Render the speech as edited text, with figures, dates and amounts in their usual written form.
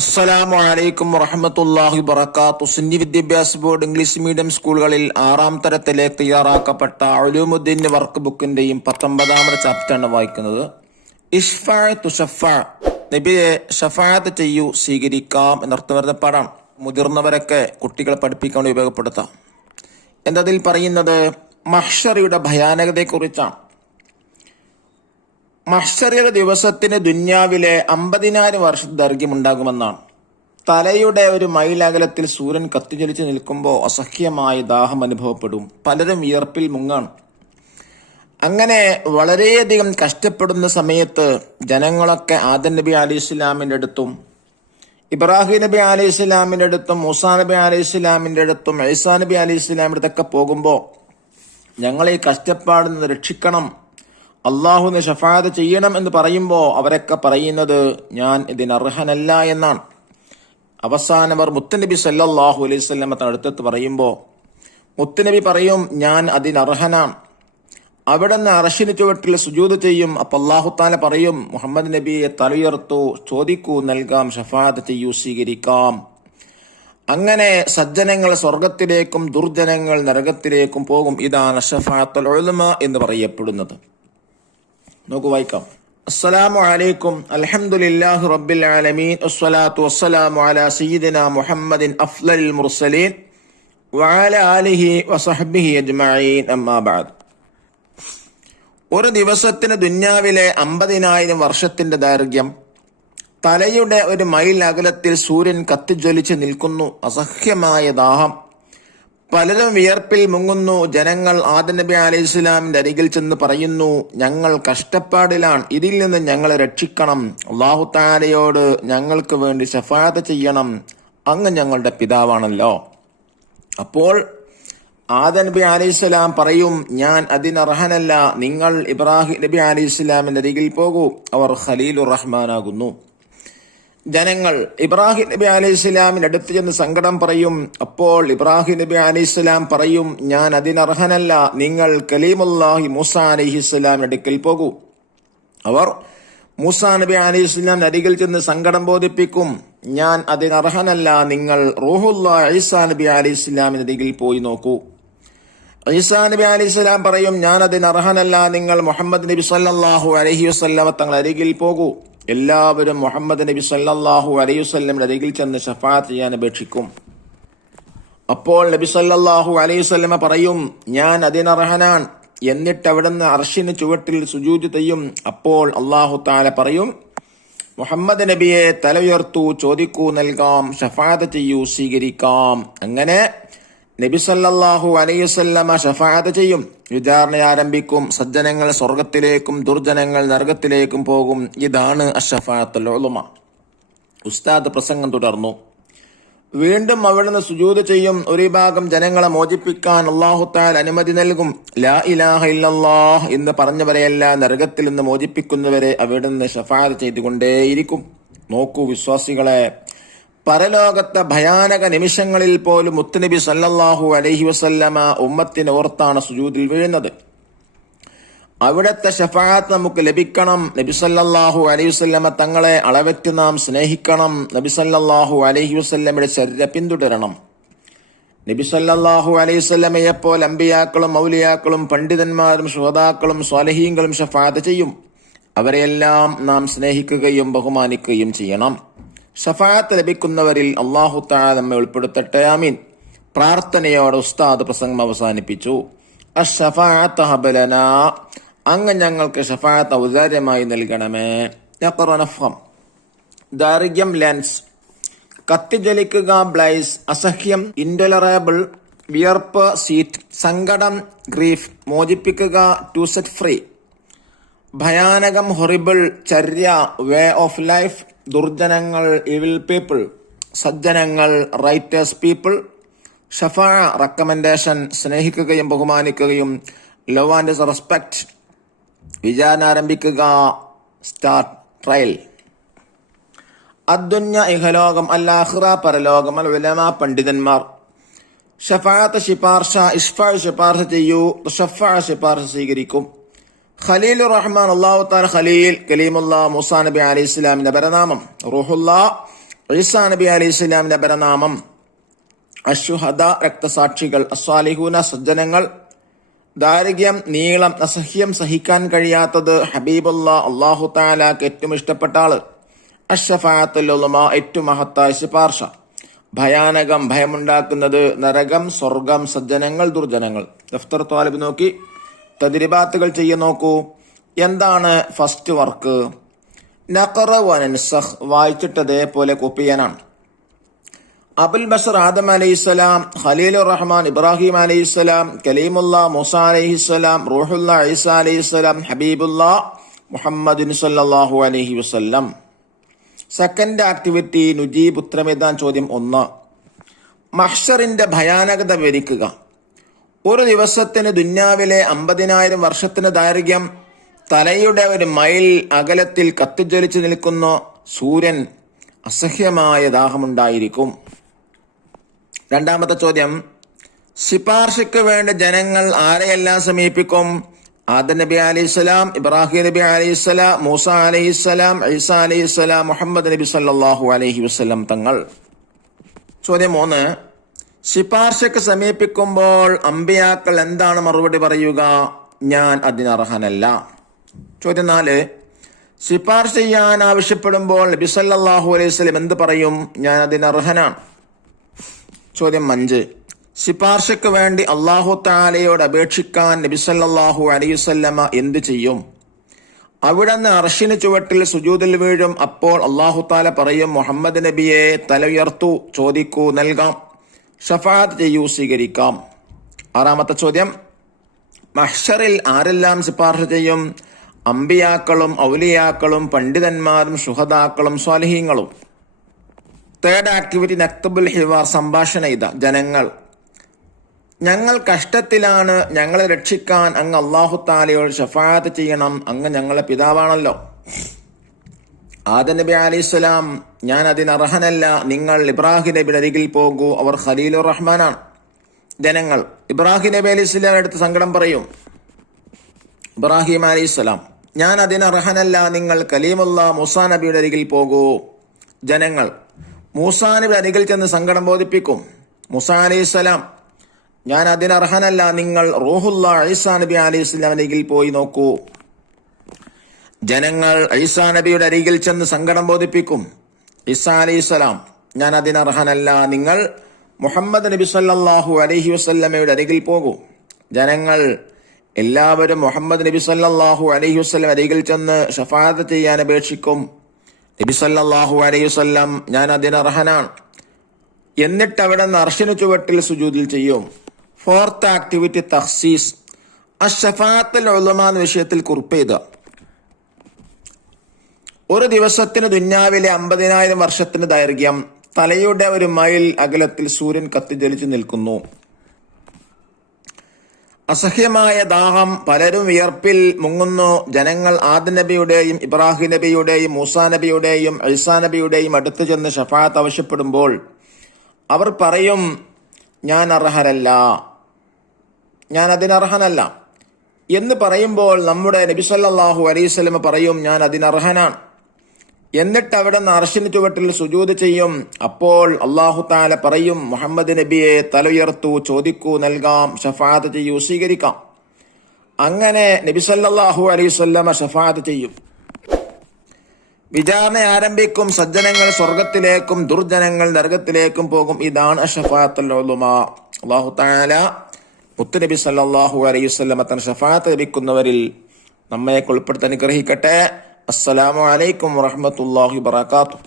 അസ്സലാമു അലൈക്കും വറഹ്മത്തുള്ളാഹി വബറകാതുഹു. സുന്നി വിദ്യാഭ്യാസ ബോർഡ് ഇംഗ്ലീഷ് മീഡിയം സ്കൂളുകളിൽ 6ാം തരത്തിലേക്ക് തയ്യാറാക്കപ്പെട്ട ഉലൂമുദ്ദീൻ വർക്ക് ബുക്കിന്റെയും 19ാമത്തെ ചാപ്റ്ററാണ് വായിക്കുന്നത്. ഇഷ്ഫഅ തുശഫഅ, നബിയെ ഷഫാഅത്ത് ചെയ്യൂ, സ്വീകരിക്കാം എന്നർത്ഥം വരുന്ന പാഠാണ്. മുതിർന്നവരൊക്കെ കുട്ടികളെ പഠിപ്പിക്കാൻ ഉപയോഗപ്പെടുത്താം. എന്നതിൽ പറയുന്നത് മഹ്ശറിയുടെ ഭയാനകതയെക്കുറിച്ചാണ്. മഹ്ശറിയുടെ ദിവസത്തിന് ദുന്യാവിലെ 50,000 വർഷ ദൈർഘ്യമുണ്ടാകുമെന്നാണ്. തലയുടെ ഒരു മൈൽ അകലത്തിൽ സൂര്യൻ കത്തിജ്വലിച്ച് നിൽക്കുമ്പോൾ അസഹ്യമായ ദാഹം അനുഭവപ്പെടും. പലരും വിയർപ്പിൽ മുങ്ങാണ്. അങ്ങനെ വളരെയധികം കഷ്ടപ്പെടുന്ന സമയത്ത് ജനങ്ങളൊക്കെ ആദം നബി അലൈഹി ഇസ്ലാമിൻ്റെ അടുത്തും ഇബ്രാഹിം നബി അലൈഹി ഇസ്ലാമിൻ്റെ അടുത്തും മൂസാ നബി അലൈഹി ഇസ്ലാമിൻ്റെ അടുത്തും ഈസാ നബി അലൈഹി ഇസ്ലാമിൻ്റെ അടുത്തൊക്കെ പോകുമ്പോൾ ഞങ്ങളെ ഈ കഷ്ടപ്പാടിൽ നിന്ന് രക്ഷിക്കണം, അള്ളാഹുവിന് ഷഫാഅത്ത് ചെയ്യണം എന്ന് പറയുമ്പോൾ അവരൊക്കെ പറയുന്നത് ഞാൻ ഇതിനർഹനല്ല എന്നാണ്. അവസാനവർ മുത്തുനബി സല്ലല്ലാഹു അലൈഹി വസല്ലം അടുത്തെത്ത് പറയുമ്പോൾ മുത്തുനബി പറയും ഞാൻ അതിനർഹനാണ്. അവിടെ നിന്ന് അർശിന് ചുവട്ടിൽ സുജൂദ് ചെയ്യും. അപ്പോൾ അല്ലാഹു തആല പറയും മുഹമ്മദ് നബിയെ തലയുയർത്തു, ചോദിക്കൂ, നൽകാം, ഷഫാഅത്ത് ചെയ്യൂ, സ്വീകരിക്കാം. അങ്ങനെ സജ്ജനങ്ങൾ സ്വർഗത്തിലേക്കും ദുർജനങ്ങൾ നരകത്തിലേക്കും പോകും. ഇതാണ് ഷഫാഅത്തുൽ ഉലമ എന്ന് പറയപ്പെടുന്നത്. നോക്കൂ, വായിക്കാം. അസ്സലാമു അലൈക്കും, അൽഹംദുലില്ലാഹി റബ്ബിൽ ആലമീൻ, വസ്സലാത്തു വസ്സലാമു അലാ സയ്യിദിനാ മുഹമ്മദിൻ അഫ്ളലിൽ മുർസലീൻ വഅലാ ആലിഹി വസഹ്ബിഹി അജ്മഈൻ, അമ്മാ ബഅദ്. ഒരു ദിവസത്തിന് ദുന്യാവിലെ 50,000 വർഷത്തിന്റെ ദൈർഘ്യം. തലയുടെ ഒരു മൈൽ അകലത്തിൽ സൂര്യൻ കത്തിജ്വലിച്ച് നിൽക്കുന്നു. അസഹ്യമായ ദാഹം. പലരും വിയർപ്പിൽ മുങ്ങുന്നു. ജനങ്ങൾ ആദം നബി അലൈഹി ഇസ്ലാമിന്റെ അരികിൽ ചെന്ന് പറയുന്നു ഞങ്ങൾ കഷ്ടപ്പാടിലാണ്, ഇതിൽ നിന്ന് ഞങ്ങളെ രക്ഷിക്കണം, അല്ലാഹു തആലയോട് ഞങ്ങൾക്ക് വേണ്ടി ശഫാഅത്ത് ചെയ്യണം, അങ്ങ് ഞങ്ങളുടെ പിതാവാണല്ലോ. അപ്പോൾ ആദം നബി അലൈഹി സ്വലാം പറയും ഞാൻ അതിനർഹനല്ല, നിങ്ങൾ ഇബ്രാഹിം നബി അലൈഹി ഇസ്ലാമിന്റെ അരികിൽ പോകൂ, അവർ ഖലീലുർ റഹ്മാനാകുന്നു. ജനങ്ങൾ ഇബ്രാഹിം നബി അലൈഹി ഇസ്ലാമിന്റെ അടുത്ത് ചെന്ന് സങ്കടം പറയും. അപ്പോൾ ഇബ്രാഹിം നബി അലൈഹി ഇസ്ലാം പറയും ഞാൻ അതിനർഹനല്ല, നിങ്ങൾ കലീമുല്ലാഹി മൂസാ അലൈഹി ഇസ്ലാമിന്റെ അടുക്കൽ പോകൂ. അവർ മൂസാ നബി അലൈഹി ഇസ്ലാമിന്റെ അരികിൽ ചെന്ന് സങ്കടം ബോധിപ്പിക്കും. ഞാൻ അതിനർഹനല്ല, നിങ്ങൾ റൂഹുല്ലാഹ് ഈസാ നബി അലൈഹി ഇസ്ലാമിന്റെ അരികിൽ പോയി നോക്കൂ. ഈസാ നബി അലൈഹി ഇസ്ലാം പറയും ഞാൻ അതിനർഹനല്ല, നിങ്ങൾ മുഹമ്മദ് നബി സല്ലല്ലാഹു അലൈഹി വസല്ലം തങ്ങൾ അരികിൽ പോകൂ. എല്ലാവരും മുഹമ്മദ് നബി സല്ലല്ലാഹു അലൈഹി വസല്ലമിന്റെ അരികിൽ ചെന്ന് ശഫാഅത്ത് ചെയ്യാൻ അപേക്ഷിക്കും. അപ്പോൾ നബി സല്ലല്ലാഹു അലൈഹി വസല്ലമ പറയും ഞാൻ അതിനർഹനാണ്. എന്നിട്ട് അവിടുന്ന് അർശിന് ചുവട്ടിൽ സുജൂദ് ചെയ്യും. അപ്പോൾ അല്ലാഹു തആല പറയും മുഹമ്മദ് നബിയെ തല ഉയർത്തൂ, ചോദിക്കൂ, നൽകാം, ശഫാഅത്ത് ചെയ്യൂ, സ്വീകരിക്കാം. അങ്ങനെ നബി സല്ലല്ലാഹു അലൈഹി വസല്ലമ ശഫാഅത്ത് ചെയ്യും. വിചാരണ ആരംഭിക്കും. സജ്ജനങ്ങൾ സ്വർഗത്തിലേക്കും ദുർജനങ്ങൾ നരകത്തിലേക്കും പോകും. ഇതാണ് അഷ്ശഫാഅത്തുൽ ഉലമ. ഉസ്താദ് പ്രസംഗം തുടർന്നു. വീണ്ടും അവിടുന്ന് സുജൂദ് ചെയ്യും. ഒരു വിഭാഗം ജനങ്ങളെ മോചിപ്പിക്കാൻ അല്ലാഹു തആല അനുമതി നൽകും. ലാ ഇലാഹ ഇല്ലല്ലാഹ് എന്ന് പറഞ്ഞവരെയെല്ലാം നരകത്തിൽ നിന്ന് മോചിപ്പിക്കുന്നവരെ അവിടുന്ന് ശഫാഅത്ത് ചെയ്തുകൊണ്ടേയിരിക്കും. നോക്കൂ വിശ്വാസികളെ, പരലോകത്തെ ഭയാനക നിമിഷങ്ങളിൽ പോലും മുത്തുനബി സല്ലല്ലാഹു അലൈഹി വസല്ലമ ഉമ്മത്തിനെ ഓർത്താണ് സുജൂദിൽ വീഴുന്നത്. അവിടുത്തെ ശഫാഅത്ത് നമുക്ക് ലഭിക്കണം. നബി സല്ലല്ലാഹു അലൈഹി വസല്ലമ തങ്ങളെ അളവറ്റ് നാം സ്നേഹിക്കണം. നബി സല്ലല്ലാഹു അലൈഹി വസല്ലമയുടെ ചര്യ പിന്തുടരണം. നബി സല്ലല്ലാഹു അലൈഹി വസല്ലമയെപ്പോലെ അമ്പിയാക്കളും ഔലിയാക്കളും പണ്ഡിതന്മാരും ശുഹദാക്കളും സ്വാലിഹീങ്ങളും ശഫാഅത്ത് ചെയ്യും. അവരെയെല്ലാം നാം സ്നേഹിക്കുകയും ബഹുമാനിക്കുകയും ചെയ്യണം. ശഫാഅത്ത് ലഭിക്കുന്നവരിൽ അല്ലാഹു തആല നമ്മെ ഉൾപ്പെടുത്തട്ടെ, ആമീൻ. പ്രാർത്ഥനയോടെ ഉസ്താദ് പ്രസംഗം അവസാനിപ്പിച്ചു. അഷ്ശഫാഅത്ത് ഹബ് ലനാ, അങ്ങ് ഞങ്ങൾക്ക് ശഫാഅത്ത് ഔദാര്യമായി നൽകണമേ. യഖറനഫം, ദൈർഘ്യം ലെൻസ്, കത്തിജ്വലിക്കുക ബ്ലൈസ്, അസഹ്യം ഇൻടോലറബിൾ, വിയർപ്പ് സീറ്റ്, സങ്കടം ഗ്രീഫ്, മോചിപ്പിക്കുക ടു സെറ്റ് ഫ്രീ, ഭയാനകം ഹൊറിബിൾ, ചര്യ വേ ഓഫ് ലൈഫ്, ദുർജനങ്ങൾ ഇവിൽ പീപ്പിൾ, സജ്ജനങ്ങൾ റൈറ്റേഴ്സ് പീപ്പിൾ, ഷഫാഅ റെക്കമെൻഡേഷൻ, സ്നേഹിക്കുകയും ബഹുമാനിക്കുകയും ലവ് ആൻഡ് റെസ്പെക്ട്, വിചാരണ ആരംഭിക്കുക സ്റ്റാർട്ട് ട്രയൽ, അദ്ദുന്യ ഇഹലോകം, അൽ-ആഖിറ പരലോകം, അൽ ഉലമ പണ്ഡിതന്മാർ, ഷഫാഅത്ത് ശിപാർശ, ഇഷ്ഫാഅ ശിപാർശ ചെയ്യൂ, ഷഫാഅ ശിപാർശ സ്വീകരിക്കും, ഖലീലുർ റഹ്മാൻ, അല്ലാഹു തആല ഖലീൽ, കലീമുല്ലാഹ് മൂസാ നബി അലൈഹി ഇസ്ലാമിന്റെ പരനാമം, റൂഹുല്ലാഹ് ഈസാ നബി അലൈഹി സ്വലാമിന്റെ പരനാമം അശുഹദ രക്തസാക്ഷികൾ, അസ്വാലിഹൂന സജ്ജനങ്ങൾ, ദാരിദ്ര്യം, നീളം, അസഹ്യം സഹിക്കാൻ കഴിയാത്തത്, ഹബീബുല്ലാ അല്ലാഹു തആലാക്ക് ഏറ്റവും ഇഷ്ടപ്പെട്ട ആള്, അഷ്ശഫാഅത്തുൽ ഉളമാ ഏറ്റവും മഹത്തായ ശുപാർശ, ഭയാനകം ഭയമുണ്ടാക്കുന്നത്, നരകം, സ്വർഗം, സജ്ജനങ്ങൾ, ദുർജനങ്ങൾ. ദഫ്തർ ത്വാലിബ് നോക്കി തദ്രിബാത്തുകൾ ചെയ്യ നോക്കൂ. എന്താണ് ഫസ്റ്റ് വർക്ക്? നഖറ വനൻസഖ്, വായിച്ചിട്ടതേപോലെ കോപ്പി ചെയ്യാനാണ്. അബുൽ ബഷർ ആദം അലൈഹിസ്സലാം, ഖലീലുർ റഹ്മാൻ ഇബ്രാഹിം അലൈഹിസ്സലാം, കലീമുല്ലാ മൂസ അലൈഹിസ്സലാം, റൂഹുല്ലാ ഈസ അലൈഹിസ്സലാം, ഹബീബുല്ലാ മുഹമ്മദിൻ സല്ലല്ലാഹു അലൈഹി വസല്ലം. സെക്കൻഡ് ആക്ടിവിറ്റി നുജീബ്, ഉത്തരമെഴുതാൻ. ചോദ്യം 1, മഹ്ശറിന്റെ ഭയാനകത വിവരിക്കുക. ഒരു ദിവസത്തിന് ദുന്യാവിലെ 50,000 വർഷത്തിന് ദൈർഘ്യം, തലയുടെ ഒരു മൈൽ അകലത്തിൽ കത്തിജ്വലിച്ചു നിൽക്കുന്ന സൂര്യൻ, അസഹ്യമായ ദാഹമുണ്ടായിരിക്കും. രണ്ടാമത്തെ ചോദ്യം, ശിപാർശയ്ക്ക് വേണ്ടി ജനങ്ങൾ ആരെയെല്ലാം സമീപിക്കും? ആദം നബി അലൈഹിസ്സലാം, ഇബ്രാഹിം നബി അലൈഹിസ്സലാം, മൂസ അലൈഹിസ്സലാം, ഈസ അലൈഹിസ്സലാം, മുഹമ്മദ് നബി സല്ലല്ലാഹു അലൈഹി വസല്ലം തങ്ങൾ. ചോദ്യം 3, ശിപാർശയ്ക്ക് സമീപിക്കുമ്പോൾ അമ്പിയാക്കൾ എന്താണ് മറുപടി പറയുക? ഞാൻ അതിനർഹനല്ല. ചോദ്യം 4, ശിപാർശ ചെയ്യാൻ ആവശ്യപ്പെടുമ്പോൾ നബി സല്ലല്ലാഹു അലൈഹി വസല്ലം എന്ത് പറയും? ഞാൻ അതിനർഹനാണ്. ചോദ്യം 5, ശിപാർശയ്ക്ക് വേണ്ടി അല്ലാഹു തആലയോട് അപേക്ഷിക്കാൻ നബി സല്ലല്ലാഹു അലൈഹി വസല്ലമ എന്ത് ചെയ്യും? അവിടുന്ന് അർശിന് ചുവട്ടിൽ സുജൂദിൽ വീഴും. അപ്പോൾ അല്ലാഹു തആല പറയും, മുഹമ്മദ് നബിയെ തല ഉയർത്തൂ, ചോദിക്കൂ, നൽകാം, ഷഫാഅത്ത് ചെയ്യൂ, സ്വീകരിക്കാം. 6ാമത്തെ ചോദ്യം, മഹ്ശറിൽ ആരെല്ലാം ശുപാർശ ചെയ്യും? അമ്പിയാക്കളും ഔലിയാക്കളും പണ്ഡിതന്മാരും ശുഹദാക്കളും സ്വാലിഹീങ്ങളും. തേർഡ് ആക്ടിവിറ്റി നക്തബുൽ ഹിവാർ, സംഭാഷണ. ജനങ്ങൾ, ഞങ്ങൾ കഷ്ടത്തിലാണ്, ഞങ്ങളെ രക്ഷിക്കാൻ അങ്ങ് അല്ലാഹു തആലയോട് ശഫാഅത്ത് ചെയ്യണം, അങ്ങ് ഞങ്ങളെ പിതാവാണല്ലോ. ആദം നബി അലൈഹിസ്സലാം, ഞാൻ അതിനർഹനല്ല, നിങ്ങൾ ഇബ്രാഹിം നബിയുടെ അരികിൽ പോകൂ, അവർ ഖലീലുർ റഹ്മാനാണ്. ജനങ്ങൾ, ഇബ്രാഹിം നബി അലൈഹിസ്സലാം എടുത്ത് സങ്കടം പറയും. ഇബ്രാഹിം അലൈഹിസ്സലാം, ഞാൻ അതിനർഹനല്ല, നിങ്ങൾ കലീമുല്ലാ മൂസാ നബിയുടെ അരികിൽ പോകൂ. ജനങ്ങൾ, മൂസാ നബിയുടെ അരികിൽ ചെന്ന് സങ്കടം ബോധിപ്പിക്കും. മൂസാ അലൈഹിസ്സലാം, ഞാൻ അതിനർഹനല്ല, നിങ്ങൾ റൂഹുല്ലാ ഈസാ നബി അലൈഹിസ്സലാം അരികിൽ പോയി നോക്കൂ. ജനങ്ങൾ ഈസാ നബിയുടെ അരികിൽ ചെന്ന് സങ്കടം ബോധിപ്പിക്കും. ഈസാ അലൈഹിസ്സലാം, ഞാൻ അതിനർഹനല്ല, നിങ്ങൾ മുഹമ്മദ് നബി സല്ലല്ലാഹു അലൈഹി വസല്ലമയുടെ അരികിൽ പോകൂ. ജനങ്ങൾ എല്ലാവരും മുഹമ്മദ് നബി സല്ലല്ലാഹു അലൈഹി വസല്ലം അരികിൽ ചെന്ന് ഷഫാഅത്ത് ചെയ്യാൻ അപേക്ഷിക്കും. നബി സല്ലല്ലാഹു അലൈഹി വസല്ലം, ഞാൻ അതിനർഹനാണ്. എന്നിട്ട് അവിടെ നിന്ന് അർശിന് ചുവട്ടിൽ സുജൂദിൽ ചെയ്യും. ഫോർത്ത് ആക്ടിവിറ്റി തഖ്സീസ്, അഷ്ശഫാഅത്തുൽ ഉളമാ എന്ന വിഷയത്തിൽ കുറിപ്പെയ്തുക. ഒരു ദിവസത്തിന് ദുന്യാവിലെ 50,000 വർഷത്തിന് ദൈർഘ്യം, തലയുടെ ഒരു മൈൽ അകലത്തിൽ സൂര്യൻ കത്തിജ്വലിച്ചു നിൽക്കുന്നു. അസഹ്യമായ ദാഹം, പലരും വിയർപ്പിൽ മുങ്ങുന്നു. ജനങ്ങൾ ആദം നബിയുടെയും ഇബ്രാഹിം നബിയുടെയും മൂസാ നബിയുടെയും ഈസാ നബിയുടെയും അടുത്ത് ചെന്ന് ശഫാഅത്ത് ആവശ്യപ്പെടുമ്പോൾ അവർ പറയും, ഞാൻ അർഹരല്ല, ഞാൻ അതിനർഹനല്ല എന്ന് പറയുമ്പോൾ നമ്മുടെ നബി സല്ലല്ലാഹു അലൈഹി വസല്ലം പറയും, ഞാൻ അതിനർഹനാണ്. എന്നിട്ട് അവിടെ നിന്ന് അർശിന് ചുവട്ടിൽ സുജൂദ് ചെയ്യും. അപ്പോൾ അല്ലാഹു തആല പറയും, മുഹമ്മദ് നബിയെ തല ഉയർത്തൂ, ചോദിക്കൂ, നൽകാം, ഷഫാഅത്ത് ചെയ്യൂ, സ്വീകരിക്കാം. അങ്ങനെ നബി സല്ലല്ലാഹു അലൈഹി വസല്ലം ഷഫാഅത്ത് ചെയ്യും. വിചാരണ ആരംഭിക്കും. സജ്ജനങ്ങൾ സ്വർഗത്തിലേക്കും ദുർജനങ്ങൾ നരകത്തിലേക്കും പോകും. ഇതാണ് ഷഫാഅത്തുൽ ഉളമാ. അല്ലാഹു തആല മുത്തുനബി സല്ലല്ലാഹു അലൈഹി വസല്ലം തന്റെ ഷഫാഅത്ത് ലഭിക്കുന്നവരിൽ നമ്മെ ഉൾപ്പെടുത്താൻ അനുഗ്രഹിക്കട്ടെ. അസ്സലാമു അലൈക്കും വറഹ്മത്തുള്ളാഹി വബറകാതുഹു.